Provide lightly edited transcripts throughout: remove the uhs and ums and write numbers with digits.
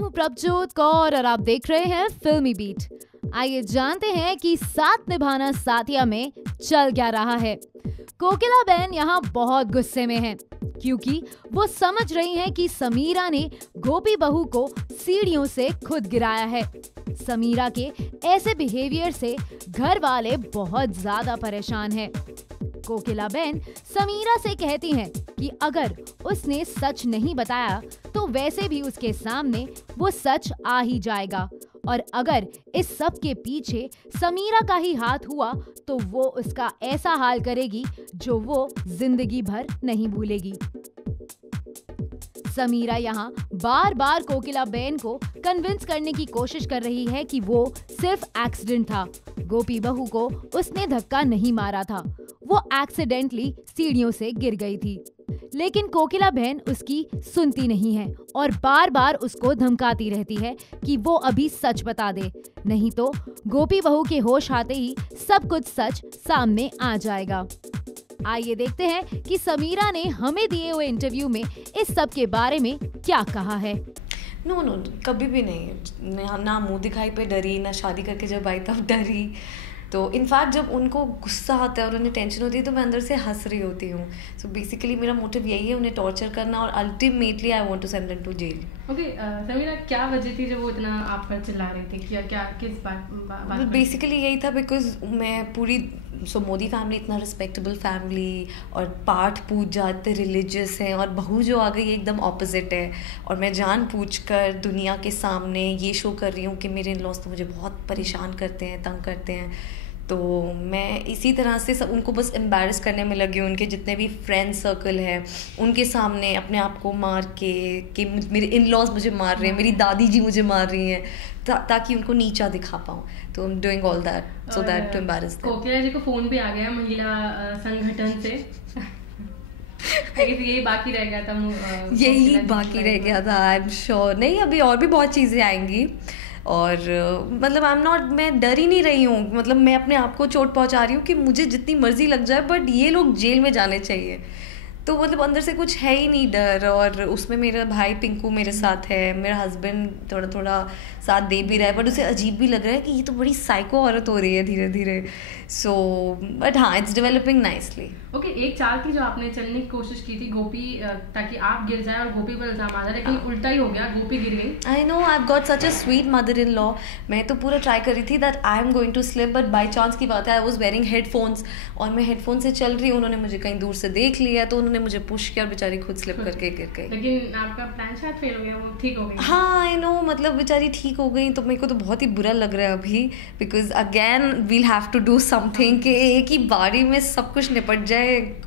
हूँ प्रभजोत कौर और आप देख रहे हैं फिल्मी बीट। आइए जानते हैं कि साथ निभाना साथिया में चल क्या रहा है। कोकिला बहन यहाँ बहुत गुस्से में हैं क्योंकि वो समझ रही हैं कि समीरा ने गोपी बहू को सीढ़ियों से खुद गिराया है। समीरा के ऐसे बिहेवियर से घर वाले बहुत ज्यादा परेशान हैं। कोकिला बहन समीरा से कहती हैं कि अगर उसने सच नहीं बताया तो वैसे भी उसके सामने वो सच आ ही जाएगा और अगर इस सब के पीछे समीरा का ही हाथ हुआ तो वो उसका ऐसा हाल करेगी जो वो जिंदगी भर नहीं भूलेगी। समीरा यहाँ बार बार कोकिला बहन को कन्विंस करने की कोशिश कर रही है कि वो सिर्फ एक्सीडेंट था, गोपी बहू को उसने धक्का नहीं मारा था, वो एक्सीडेंटली सीढ़ियों से गिर गई थी। लेकिन कोकिला बहन उसकी सुनती नहीं है और बार बार उसको धमकाती रहती है कि वो अभी सच बता दे, नहीं तो गोपी बहू के होश आते ही सब कुछ सच सामने आ जाएगा। आइए देखते हैं कि समीरा ने हमें दिए हुए इंटरव्यू में इस सब के बारे में क्या कहा है। नो कभी भी नहीं, ना मुंह दिखाई पे डरी, ना शादी करके जब आई तब डरी। तो इनफैक्ट जब उनको गुस्सा आता है और उन्हें टेंशन होती है तो मैं अंदर से हंस रही होती हूँ। सो बेसिकली मेरा मोटिव यही है, उन्हें टॉर्चर करना और ultimately I want to send them to jail. Okay Samira, क्या वजह थी जब वो इतना आप पर चिल्ला रही थी? क्या किस बात बेसिकली यही था बिकॉज मैं पूरी मोदी फैमिली इतना रिस्पेक्टेबल फैमिली और पाठ पूज जाते रिलीजियस हैं और बहू जो आ गई एकदम ऑपोजिट है और मैं जान पूछकर दुनिया के सामने ये शो कर रही हूँ कि मेरे इन-लॉज तो मुझे बहुत परेशान करते हैं, तंग करते हैं। तो मैं इसी तरह से सब उनको बस एम्बैरस करने में लगी हूँ। उनके जितने भी फ्रेंड सर्कल है उनके सामने अपने आप को मार के कि मेरे इन-लॉज मुझे मार रहे हैं, मेरी दादी जी मुझे मार रही हैं, ताकि उनको नीचा दिखा पाऊँ। तो I am doing all that so that to embarrass them. Kokila ji को फोन भी आ गया महिला संगठन से यही बाकी रह गया था, यही बाकी रह गया था। आई एम श्योर नहीं, अभी और भी बहुत चीज़ें आएंगी और मतलब मैं डर ही नहीं रही हूँ। मतलब मैं अपने आप को चोट पहुँचा रही हूँ कि मुझे जितनी मर्जी लग जाए बट ये लोग जेल में जाने चाहिए। तो मतलब अंदर से कुछ है ही नहीं डर। और उसमें मेरा भाई पिंकू मेरे साथ है, मेरा हस्बैंड थोड़ा थोड़ा साथ दे भी रहा है बट उसे अजीब भी लग रहा है कि ये तो बड़ी साइको औरत हो रही है धीरे धीरे। सो बट हाँ, इट्स डेवलपिंग नाइसली। ओके, एक चाल थी जो आपने चलने की कोशिश की थी गोपी, ताकि आप गिर जाए और गोपी पर इल्जाम आ जाए, लेकिन उल्टा ही हो गया, गोपी गिर गई। I know, I have got such a sweet mother in law. मैं तो पूरा ट्राई कर रही थी that I am going to slip but by chance की बात है आई वॉज वेयरिंग हेडफोन्स और मैं हेडफोन से चल रही हूँ। उन्होंने मुझे कहीं दूर से देख लिया तो उन्होंने मुझे पुश किया और बेचारी खुद स्लिप करके गिर गई। लेकिन आपका प्लान शायद फेल हो गया, वो ठीक हो गई। हाँ आई नो, मतलब बेचारी ठीक हो गई तो मेरे को तो बहुत ही बुरा लग रहा है अभी because again we'll have to do something कि एक ही बारी में सब कुछ निपट जाए,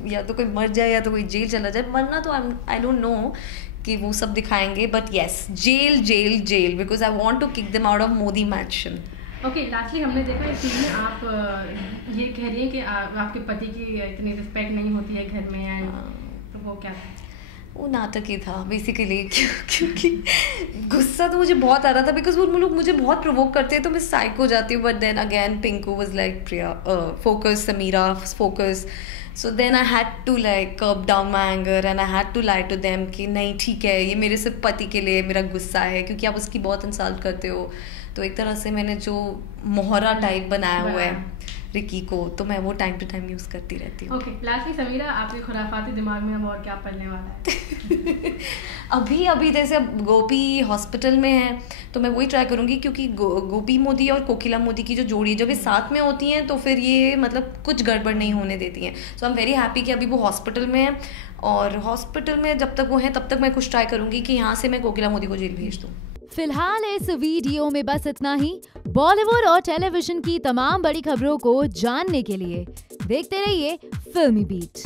या तो कोई मर जाए या तो कोई जेल चला जाए। मरना तो आई डोंट नो कि वो सब दिखाएंगे but yes, jail jail jail because I want to kick them out of Modi mansion. Okay, lastly हमने देखा इस चीज़ में आप ये कह रही हैं कि आपके पति की इतनी रिस्पेक्ट नहीं होती है घर में, एंड तो वो क्या था? वो नाटक ही था बेसिकली क्योंकि गुस्सा तो मुझे बहुत आ रहा था बिकॉज वो लोग मुझे बहुत प्रोवोक करते हैं तो मैं साइक हो जाती हूँ। But then again Pinku was like Priya focus, Samira focus. So then I had to like curb down my anger and I had to lie to them कि नहीं ठीक है, ये मेरे सिर्फ पति के लिए मेरा गुस्सा है क्योंकि आप उसकी बहुत इंसल्ट करते हो। तो एक तरह से मैंने जो मोहरा टाइप बनाया हुआ है रिकी को, तो मैं वो टाइम टू टाइम यूज़ करती रहती हूँ। ओके, लास्टली समीरा, आपके खुराफाती दिमाग में अब और क्या पलने वाला है? अभी जैसे अब गोपी हॉस्पिटल में है तो मैं वही ट्राई करूँगी क्योंकि गोपी मोदी और कोकिला मोदी की जो जोड़ी है जब ये साथ में होती हैं तो फिर ये मतलब कुछ गड़बड़ नहीं होने देती हैं। सो आई एम वेरी हैप्पी कि अभी वो हॉस्पिटल में है और हॉस्पिटल में जब तक वो है तब तक मैं कुछ ट्राई करूँगी कि यहाँ से मैं कोकिला मोदी को जेल भेज दूँ। फिलहाल इस वीडियो में बस इतना ही। बॉलीवुड और टेलीविजन की तमाम बड़ी खबरों को जानने के लिए देखते रहिए फिल्मी बीट।